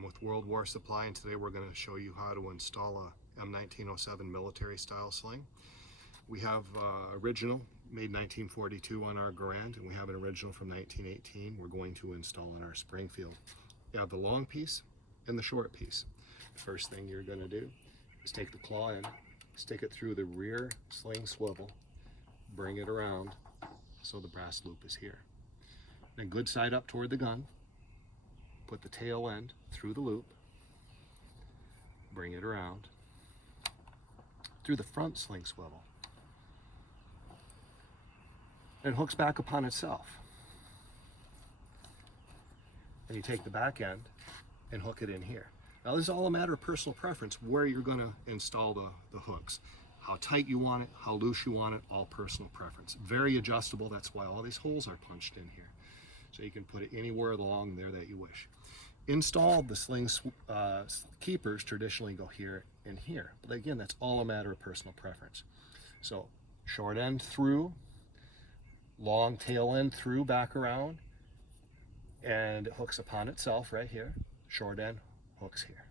I'm with World War Supply, and today we're going to show you how to install a M1907 military style sling. We have original made 1942 on our Garand, and we have an original from 1918 we're going to install on our Springfield. You have the long piece and the short piece. The first thing you're going to do is take the claw in, stick it through the rear sling swivel, bring it around so the brass loop is here. Then good side up toward the gun, put the tail end through the loop, bring it around through the front sling swivel, and it hooks back upon itself. And you take the back end and hook it in here. Now this is all a matter of personal preference where you're going to install the hooks. How tight you want it, how loose you want it, all personal preference. Very adjustable, that's why all these holes are punched in here. So you can put it anywhere along there that you wish. Installed, the sling keepers traditionally go here and here. But again, that's all a matter of personal preference. So short end through, long tail end through, back around, and it hooks upon itself right here. Short end hooks here.